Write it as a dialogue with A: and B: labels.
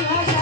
A: Thank okay. you.